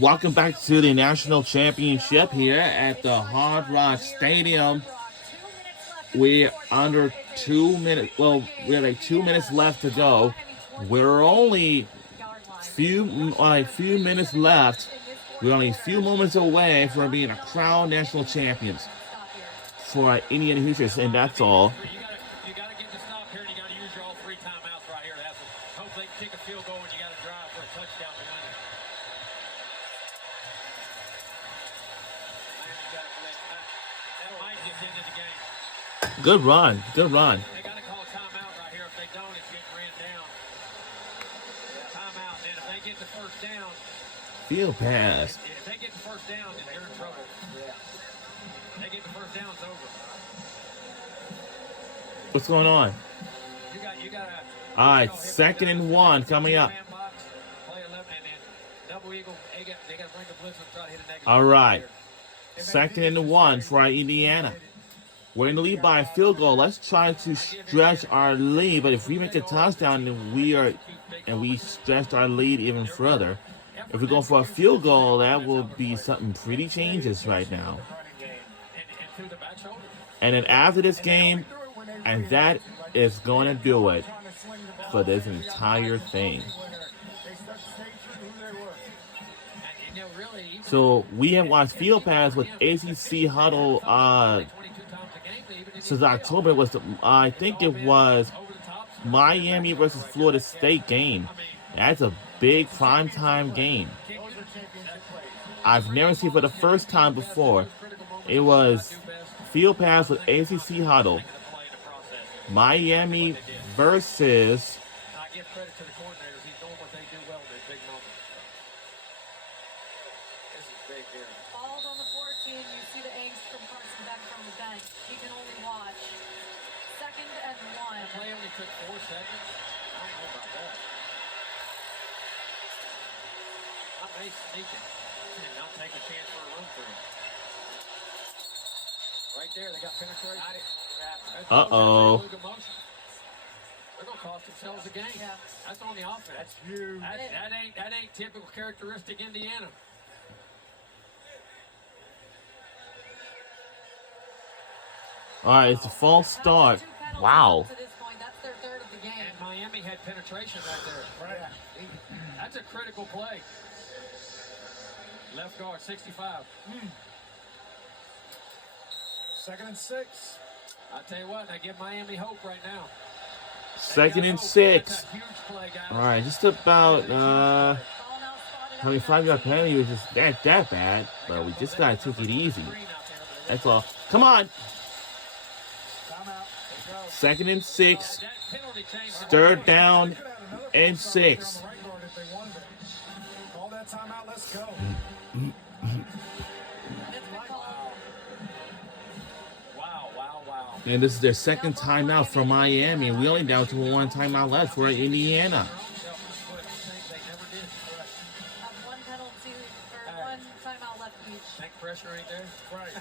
Welcome back to the national championship here at the Hard Rock Stadium. We're under 2 minutes. Well, we have like 2 minutes left to go. We're only few minutes left. We're only a few moments away from being a crowned national champions for our Indiana Hoosiers, and that's all. You got to get the stop here, and you got to use your all 3 timeouts right here. Hopefully, they can kick a field goal, and you got to drive for a touchdown to win it. That might get into the game. Good run. Good run. They got to call a timeout right here. If they don't, it's getting ran down. Timeout. And if they get the first down, Field pass. if they get the first down, then they're in trouble. If they get the first down, it's over. What's going on? You got All right, 2nd and 1 coming up. Play 11 and then double eagle. They got to bring the blitz and try to hit a negative. All right, 2nd and 1 for our Indiana. We're in the lead by a field goal. Let's try to stretch our lead. But if we make a touchdown, then we stretch our lead even further. If we go for a field goal, that will be something pretty changes right now. And then after this game, and that is going to do it for this entire thing. So we have watched Field Pass with ACC Huddle since October. I think it was Miami versus Florida State game. That's a big primetime game. I've never seen it for the first time before. It was Field Pass with ACC Huddle. Miami versus. I give credit to the coordinators. He's doing what they do well in these big moments. This is big here. Balled on the 14. You see the angst from Carson back from the bench. He can only watch. 2nd and 1. The play only took 4 seconds. I don't know about that. Not they sneaking and not take a chance for a run through. Right there, they got penetration. Uh-oh. They're going to cost themselves a game. Yeah. That's on the offense. That's huge. That ain't typical characteristic Indiana. All right, it's a false start. Wow. To this point, that's their 3rd of the game. And Miami had penetration right there. Right. That's a critical play. Left guard, 65. 2nd and 6. I tell you what, I give Miami hope right now. 2nd and 6. That's a huge play, guys. All right, just about. Ball now spotted I mean, out 5-yard penalty was just that bad, but we just gotta take it easy. That's all. Come on. Timeout. 2nd and 6. That penalty changed the 3rd down Could have another and false start 6. on the right guard if they wanted it. Call that timeout. Let's go. It's been called. Wow. And this is their 2nd timeout from Miami. We only down to 1 timeout left for Indiana. They never did. Have 1 penalty or 1 timeout left each. Think pressure ain't there? Right.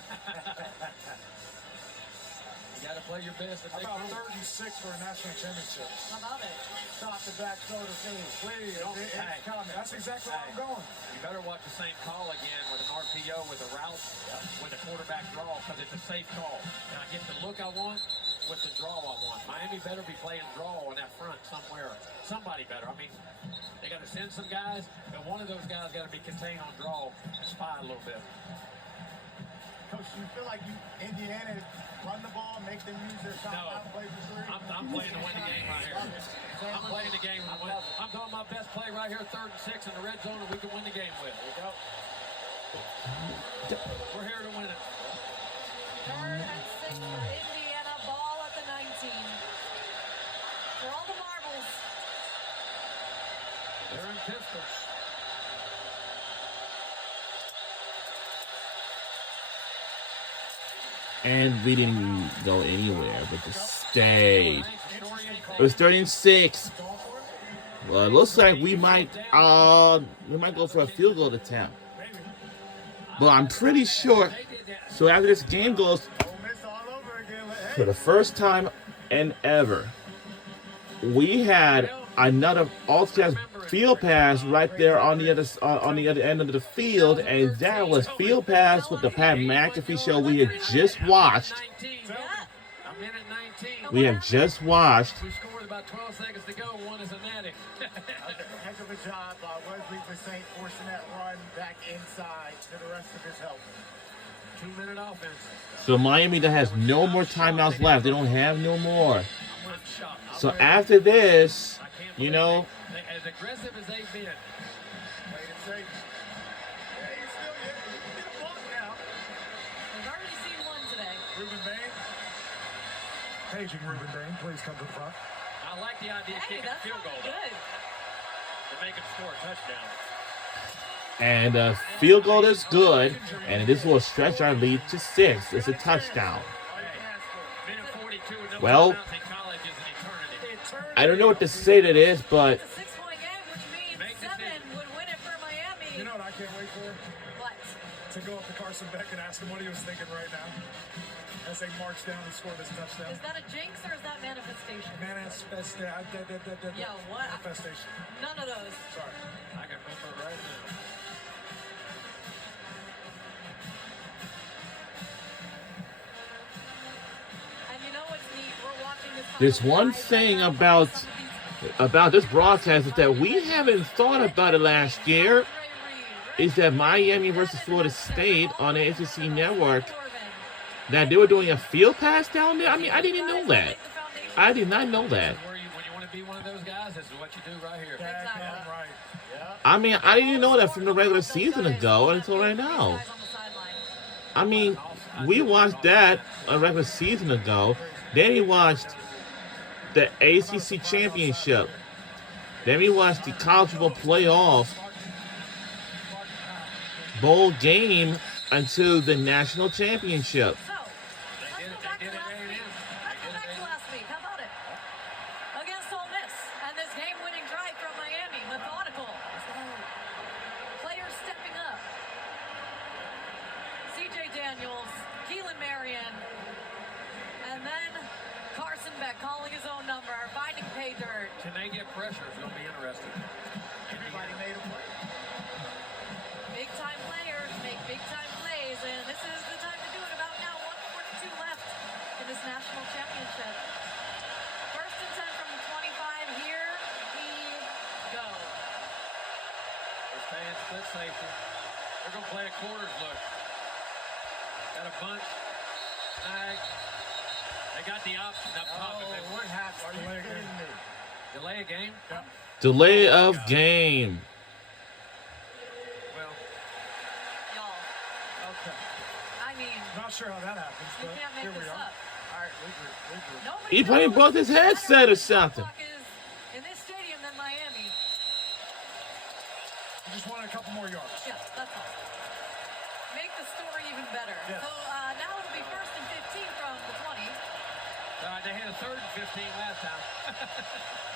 You got to play your best. How about 3rd and 6 for a national championship? How about it? Stop the back shoulder finish, please. Hey. That's exactly where I'm going. You better watch the same call again with an RPO, with a route, with a quarterback draw, because it's a safe call. And I get the look I want with the draw I want. Miami better be playing draw on that front somewhere. Somebody better. I mean, they got to send some guys, and one of those guys got to be contained on draw and spy a little bit. Coach, do you feel like Indiana run the ball, make them use their timeout, play for 3? I'm playing to win the game right here. I'm playing the game to win. I'm doing my best play right here, 3rd and 6 in the red zone, and we can win the game with. We're here to win it. 3rd and 6 for Indiana. Ball at the 19. For all the marbles. They're in pistols. And we didn't go anywhere, but just stayed. It was 3rd and 6. Well, it looks like we might go for a field goal attempt. But I'm pretty sure. So after this game goes, for the first time and ever, we had another all-star field pass right there on the other end of the field, and that was field pass with the Pat McAfee show we had just watched. Yeah. A minute 19. We have just watched. We scored with about 12 seconds to go. One is an addict. Heck of a job by Wesley for Saint forcing that run back inside to the rest of his help. 2-minute offense. So Miami that has no more timeouts left. They don't have no more. I'm shocked. So after this, you know, As aggressive as they've been. Played it safe. Yeah, you can get a block now. We've already seen one today. Ruben Bain. Paging Ruben Bain, please come to the front. I like the idea of Hey, kicking a that's field not goal good. to make them score a touchdown. and the field goal is good, and this will stretch our lead to 6. It's a touchdown. Minute 42 with no Well, timeouts in college is an eternity. I don't know what to say to this, but It's a 6-point game, which means Make the 7 decision. would win it for Miami. You know what I can't wait for? What? To go up to Carson Beck and ask him what he was thinking right now as they march down and score this touchdown. Is that a jinx or is that manifestation? Manifestation. Yeah, what? Manifestation. None of those. Sorry. I can remember it right now. And you know what's neat? We're watching this. there's one thing about this broadcast is that we haven't thought about it last year. Is that Miami versus Florida State on the ACC network, that they were doing a field pass down there? I mean, I didn't know that. I did not know that. When you want to be one of those guys, this is what you do right here. Exactly. Right. Yeah. I mean, I didn't know that from the regular season ago until right now. I mean, we watched that a regular season ago. Then we watched the ACC championship. Then we watched the college football playoff bowl game until the national championship. So, let's go back to last week. How about it? Against Ole Miss and this game-winning drive from Miami. Methodical. Players stepping up. C.J. Daniels, Keelan Marion, and then Carson Beck calling his own number, finding pay dirt. Can they get pressure? It's going to be interesting. Everybody made a play. Big-time players make big-time plays, and this is the time to do it. About now, 1:42 left in this national championship. First and 10 from the 25. Here we go. They're staying split safety. They're going to play a quarters look. Got a bunch. Snag. They got the option up top. If they what happened? Are you kidding me? delay a game. Delay of game. Well, Y'all, Okay. I mean, Not sure how that happens, you but can't here make we this are. up. All right, we agree. Nobody He probably knows broke his better headset or where the something. clock is in this stadium than Miami. We just wanted a couple more yards. Yeah, that's all. Make the story even better. Yes. So now it'll be first and 15 from the 20. they had a third and 15 last time.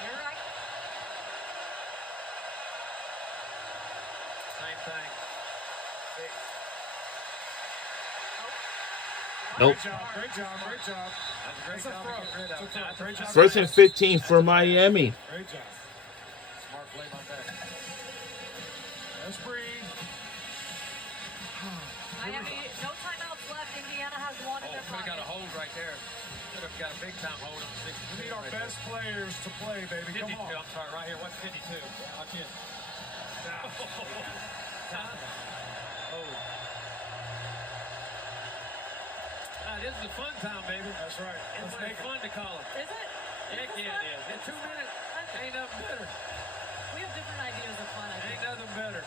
You're right. Same thing. Nope. Great job. That's a great That's a job throw. to get rid of. It's a throw. That's Great job. First and 15 for Miami. Great job. Smart play by Beck. Let's breathe. Miami, no timeouts left. Indiana has one in Oh, their could have got a pocket. hold right there. Could have got a big time hold on 62. We need our right best players to play, baby. 52. Come on. I'm sorry, right here. What's 52? Watch this. This is a fun time, baby. That's right. It's Let's make it. fun to call it. Is it? Heck yeah, it is. In 2 minutes, ain't nothing better. We have different ideas of fun, I think. Ain't nothing better.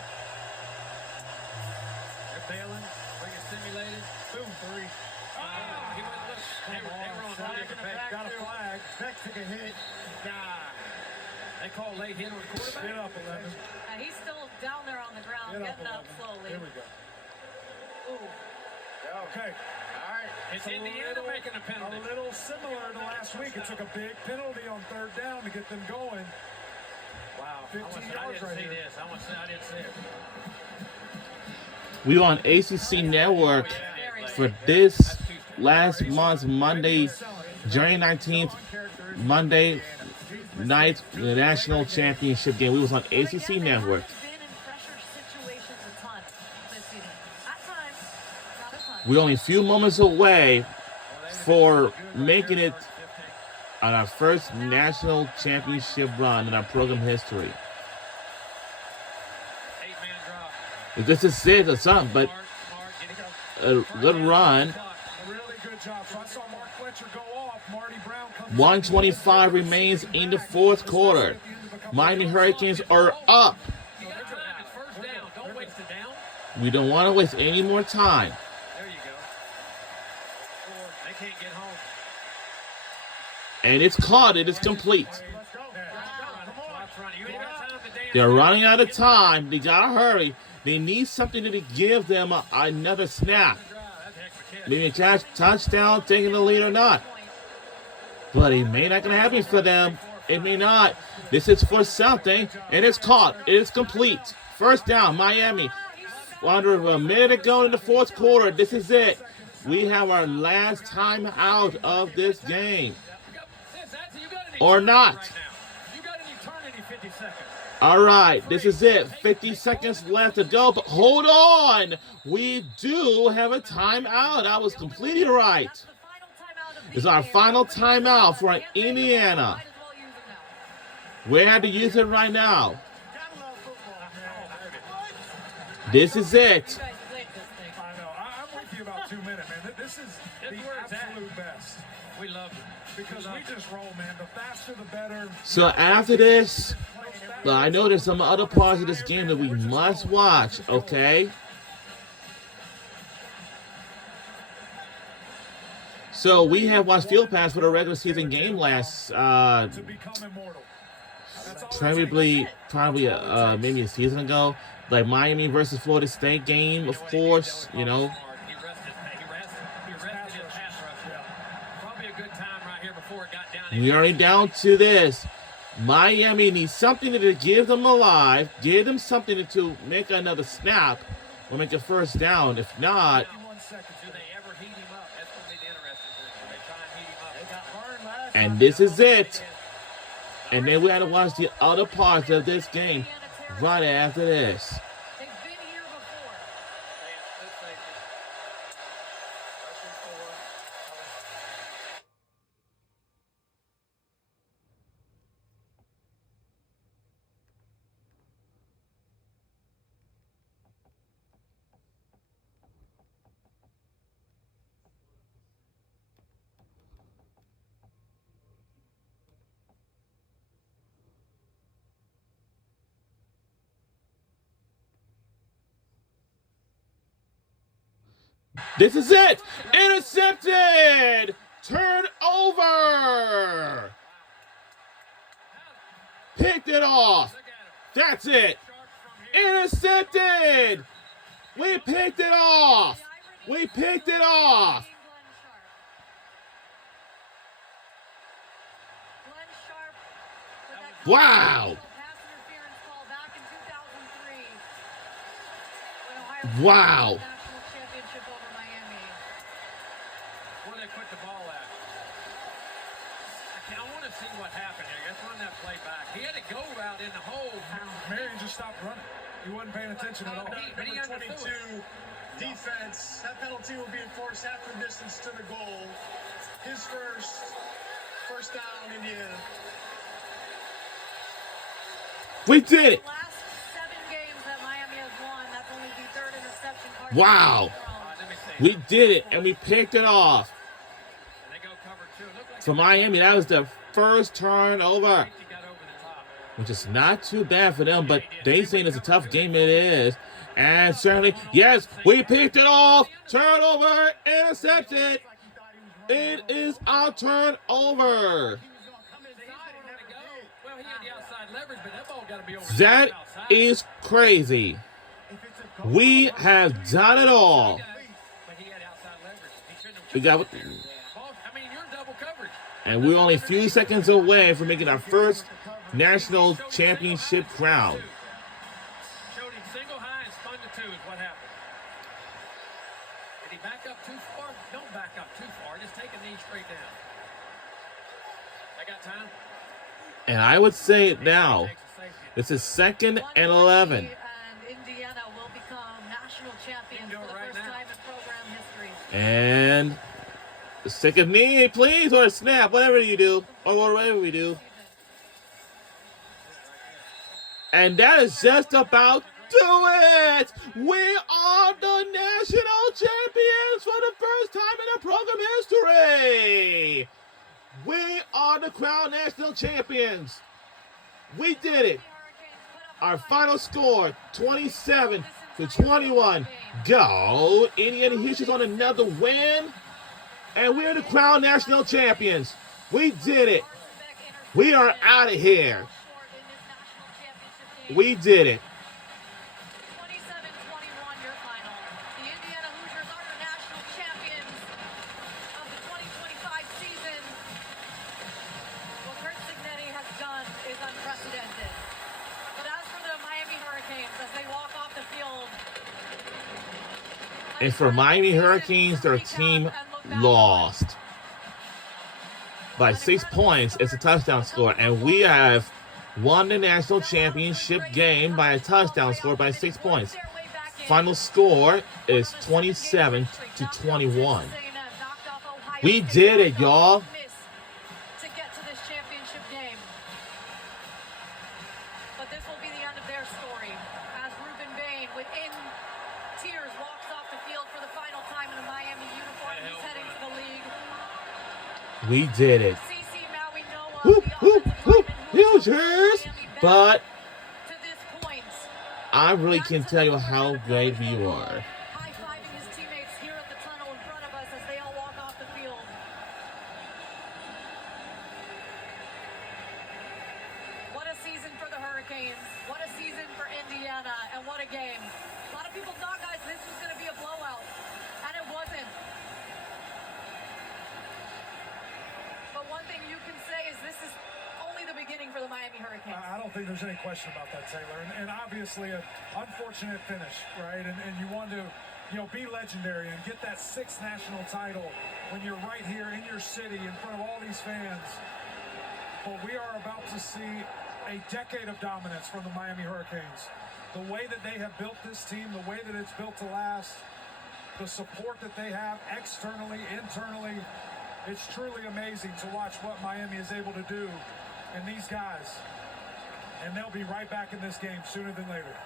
They're bailing. Bring it simulated. Boom, three. He went, look. They were on Flag two in the different back. pages. Got a flag. Beck took a hit. They call late hit on the quarterback. Get up, 11. He's still down there on the ground, Get up, getting up 11. slowly. Here we go. Ooh. Okay. All right. It's Indiana making a penalty. A little similar to last week. It took a big penalty on third down to get them going. Wow. 15 I yards didn't right see here. this. I didn't see it. We on ACC Network for this last month's Monday, January 19th, Monday night national championship game. We was on But ACC again, they Network. haven't been in pressure situations a ton this season. At times, not a ton. We're only a few moments away for making it on our first national championship run in our program history. 8-man drop. This is it or something, but Smart, get it. a good run. A really good job. So I saw Mark Fletcher go off. Marty Brown comes 125 remains in the fourth quarter. Miami Hurricanes are up. You got time. It's first down. Don't waste a down. We don't want to waste any more time. There you go. Or they can't get home. And it's caught. It is complete. Let's go. Clock's running. You ain't got time to dance. They're running out of time. They got to hurry. They need something to give them another snap. That's a heck of a catch. Maybe a catch, touchdown, taking the lead or not. But it may not going to happen for them. It may not. This is for something, and it's caught. It is complete. First down, Miami. Under a minute ago in the fourth quarter. This is it. We have our last time out of this game. Or not. You got an eternity 50 seconds. All right, this is it. 50 seconds left to go, but hold on. We do have a timeout. I was completely right. That's the final timeout of the It's our game. final timeout for Indiana. Might as well use it now. We had to use it right now. Gotta love football. This is it. You guys played this thing. I know. I'm with you about 2 minutes, man. This is That's the where it's at. absolute best. We love it. Because we just roll, man. The faster, the better. So after this, I know there's some other parts of this game that we must watch, okay? So we have watched Field Pass for the regular season game last, To become immortal. That's all it probably maybe a season ago. Like Miami versus Florida State game, of course, you know. He rested his pass rush. Probably a good time right here before it got down. We already down to this. Miami needs something to give them alive, give them something to make another snap or make a first down. If not, 51 seconds. Do they ever heat him up? That's going to be the interesting thing. Do they try and heat him up? They got burned last and time. this is it. And then we had to watch the other parts of this game right after this. They've been here before. This is it. Intercepted. Turnover. Picked it off. That's it. Intercepted. We picked it off. We picked it off. Glenn Sharp with that Wow. pass interference call back in 2003 when Ohio State Wow. won the national championship over Miami. Where they put the ball at. I want to see what happened here. Let's run that play back. He had to go out in the hole. Marion just stopped running. He wasn't paying attention at all. But he understood. 22 defense. That penalty will be enforced half the distance to the goal. His first down, Indiana. We did it. The last 7 games that Miami has won, that's only the 3rd interception card. Wow. Let me see. We did it, and we picked it off. And they go cover 2. Look like For Miami, that was the first turnover, he got over the top. which is not too bad for them, but they saying it's a tough game. It is. And certainly, yes, we picked it off. Turnover, intercepted. It is our turnover. Well, he had the outside leverage, but that ball got to be over That the outside. is crazy. We have done it all. But he had outside leverage. He shouldn't have We got, ball, I mean, you're double coverage. and we're only a few seconds away from making our first national championship crown. Showed him single high and spun to 2 is what happened. Did he back up too far? Don't back up too far. Just take a knee straight down. I got time. And I would say it now. This is 2nd and 11. And Indiana will become national champions for the first time in program history. And stick a knee, please, or a snap, whatever you do, or whatever we do. And that is just about do it! We are the national champions for the first time in our program history! We are the Crown National Champions. We did it. Our final score, 27-21. Go! Indiana Hoosiers on another win. And we're the Crown National Champions. We did it. We are out of here. We did it. 27-21 your final. The Indiana Hoosiers are the national champions of the 2025 season. What Kurt Signetti has done is unprecedented. But as for the Miami Hurricanes, as they walk off the field, And for Miami Hurricanes, their team lost by 6 points. It's a touchdown score, and we have won the national championship game by a touchdown score by 6 points. Final score is 27-21. We did it, y'all. To get to this championship game. But this will be the end of their story as Ruben Bain, within tears, walks off the field for the final time in a Miami uniform. He's heading to the league. We did it. CC Maui Noah, Whoop, the whoop, offensive whoop, lineman who has Hoosiers! Miami back But to this point. I really can't tell you how great we are. High-fiving his teammates here at the tunnel in front of us as they all walk off the field. What a season for the Hurricanes. What a season for Indiana. And what a game. A lot of people thought, guys, this was going to be a blowout. And it wasn't. But one thing you can say is this is only the beginning for the Miami Hurricanes. I don't think there's any question about that, Taylor. And obviously, an unfortunate finish, right? And you want to, be legendary and get that 6th national title when you're right here in your city in front of all these fans. But we are about to see a decade of dominance from the Miami Hurricanes. The way that they have built this team, the way that it's built to last, the support that they have externally, internally, it's truly amazing to watch what Miami is able to do. And these guys, and they'll be right back in this game sooner than later.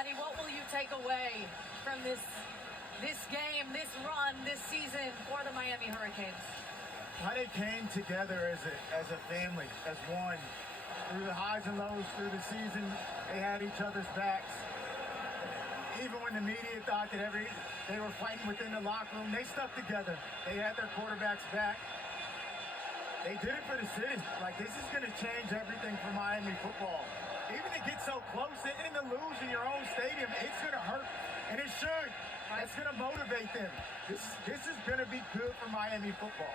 Eddie, what will you take away from this game, this run, this season for the Miami Hurricanes? How they came together as a family, as one. Through the highs and lows, through the season, they had each other's backs. Even when the media thought that they were fighting within the locker room, they stuck together. They had their quarterbacks back. They did it for the city. Like, this is going to change everything for Miami football. Even to get so close and to lose in your own stadium, it's going to hurt, and it should. It's going to motivate them. This is going to be good for Miami football.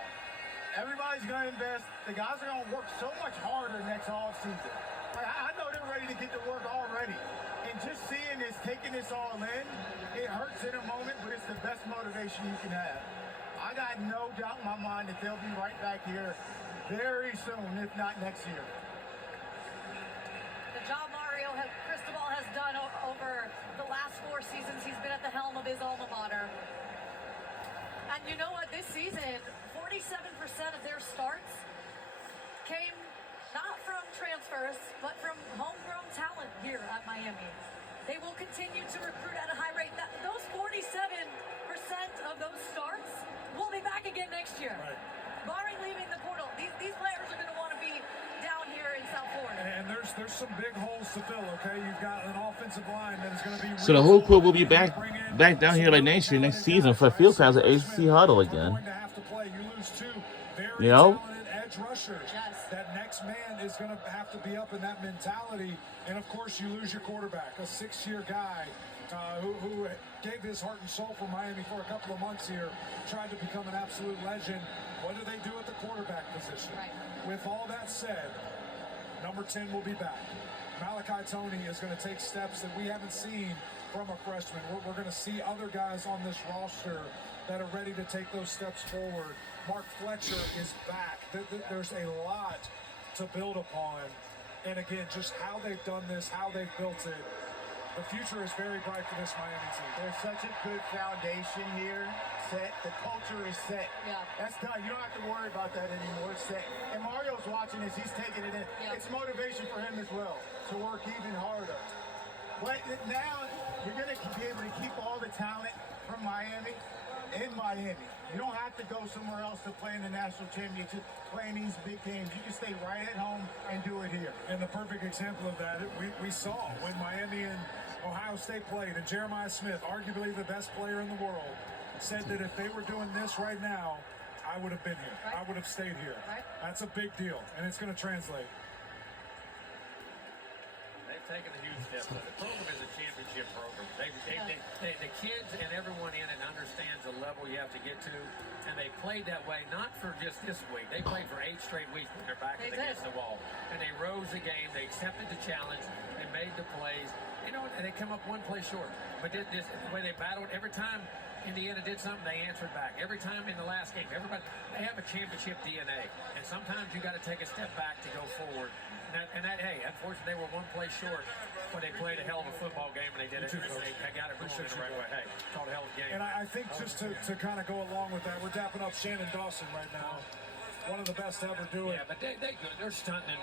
Everybody's going to invest. The guys are going to work so much harder next offseason. Like, I know they're ready to get to work already. And just seeing this, taking this all in, it hurts in a moment, but it's the best motivation you can have. I got no doubt in my mind that they'll be right back here very soon, if not next year. The job Cristobal has done over the last 4 seasons he's been at the helm of his alma mater. And you know what? This season, 47% of their starts came not from transfers, but from homegrown talent here at Miami. They will continue to recruit at a high rate. Those 47% of those starts will be back again next year. Right. Barring leaving the portal, these players are going to want to be down here in South Florida. And there's some big holes to fill, okay? You've got an offensive line that is going to be... So the whole crew will be back down here like next year, next season for field trials at ACC huddle again. You lose 2 very talented edge rushers. Yes. That next man is going to have to be up in that mentality. And, of course, you lose your quarterback, a 6-year guy who gave his heart and soul for Miami for a couple of months here, tried to become an absolute legend. What do they do at the quarterback position? Right. With all that said, number 10 will be back. Malachi Toney is going to take steps that we haven't seen from a freshman. We're going to see other guys on this roster that are ready to take those steps forward. Mark Fletcher is back. There's a lot to build upon. And again, just how they've done this, how they've built it. The future is very bright for this Miami team. There's such a good foundation here set. The culture is set. Yeah. That's done. You don't have to worry about that anymore. It's set. And Mario's watching this. He's taking it in. Yeah. It's motivation for him as well to work even harder. But now you're going to be able to keep all the talent from Miami in Miami. You don't have to go somewhere else to play in the national championship, playing these big games. You can stay right at home and do it here. And the perfect example of that, we saw when Miami and Ohio State played, and Jeremiah Smith, arguably the best player in the world, said that if they were doing this right now, I would have been here. Right. I would have stayed here. Right. That's a big deal, and it's going to translate. They've taken a huge step. The program is a championship program. The kids and everyone in it understands the level you have to get to, and they played that way not for just this week. They played for 8 straight weeks with their back against the wall, and they rose the game. They accepted the challenge. They made the plays. You know, and they come up one play short. But the way they battled, every time Indiana did something, they answered back. Every time in the last game, everybody, they have a championship DNA. And sometimes you got to take a step back to go forward. Hey, unfortunately, they were one play short, but they played a hell of a football game, and they did it. They got it going the right way. Hey, called a hell of a game. And I think just to kind of go along with that, we're dapping up Shannon Dawson right now. One of the best to ever do it. Yeah, but they good. They're stunting.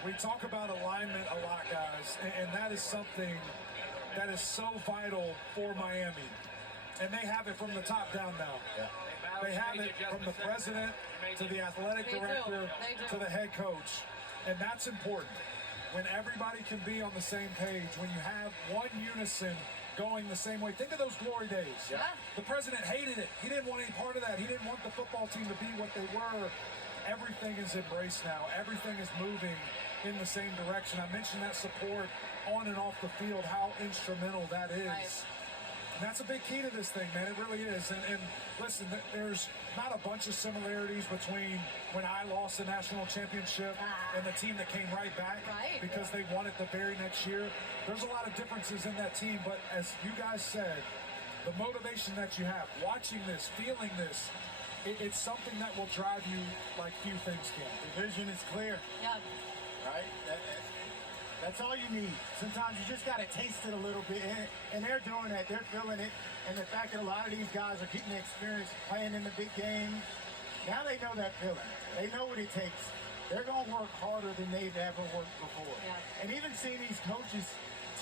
We talk about alignment a lot, guys, and that is something that is so vital for Miami. And they have it from the top down now. Yeah. They have it from the president to the athletic director to the head coach. And that's important. When everybody can be on the same page, when you have one unison going the same way. Think of those glory days. Yeah. The president hated it. He didn't want any part of that. He didn't want the football team to be what they were. Everything is embraced now. Everything is moving in the same direction. I mentioned that support on and off the field, how instrumental that is. Right. And that's a big key to this thing, man. It really is. And listen, there's not a bunch of similarities between when I lost the national championship and the team that came right back because they won it the very next year. There's a lot of differences in that team, but as you guys said, the motivation that you have, watching this, feeling this, it's something that will drive you like few things can. The vision is clear. Yeah. Right? That's all you need. Sometimes you just got to taste it a little bit, and they're doing that. They're feeling it, and the fact that a lot of these guys are getting the experience playing in the big games, now they know that feeling. They know what it takes. They're going to work harder than they've ever worked before. Yeah. And even seeing these coaches,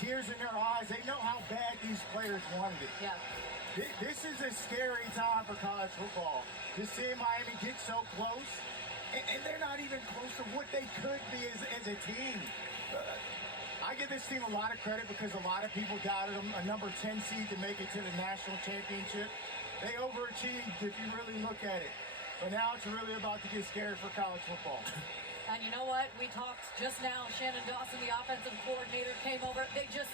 tears in their eyes, they know how bad these players wanted it. Yeah. This is a scary time for college football. Just seeing Miami get so close, and they're not even close to what they could be as a team. I give this team a lot of credit because a lot of people doubted them, a number 10 seed to make it to the national championship. They overachieved if you really look at it. But now it's really about to get scary for college football. And you know what? We talked just now. Shannon Dawson, the offensive coordinator, came over. They just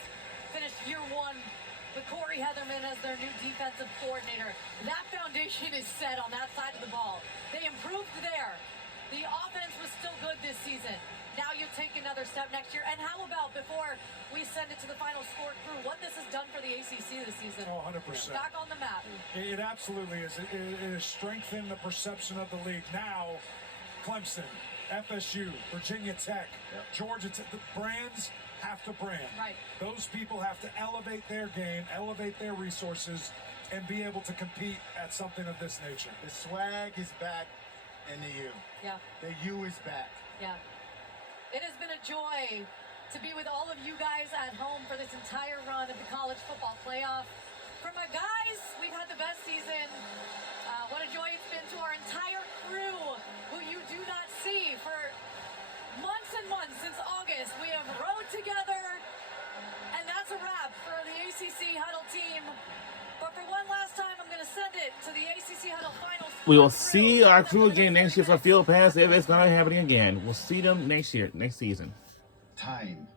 finished year 1 with Corey Heatherman as their new defensive coordinator. That foundation is set on that side of the ball. They improved there. The offense was still good this season. Now you take another step next year. And how about, before we send it to the final score crew, what this has done for the ACC this season? Oh, 100%. Back on the map. It absolutely is. It has strengthened the perception of the league. Now, Clemson, FSU, Virginia Tech, Georgia Tech, the brands have to brand. Right. Those people have to elevate their game, elevate their resources, and be able to compete at something of this nature. The swag is back in the U. Yeah. The U is back. Yeah. It has been a joy to be with all of you guys at home for this entire run of the college football playoff. For my guys, we've had the best season. What a joy it's been to our entire crew, who you do not see for months and months since August. We have rode together, and that's a wrap for the ACC Huddle team. But for one last time, I'm going to send it to the ACC Huddle Finals. We will see our crew again next year for Field Pass if it's going to happen again. We'll see them next year, next season. Time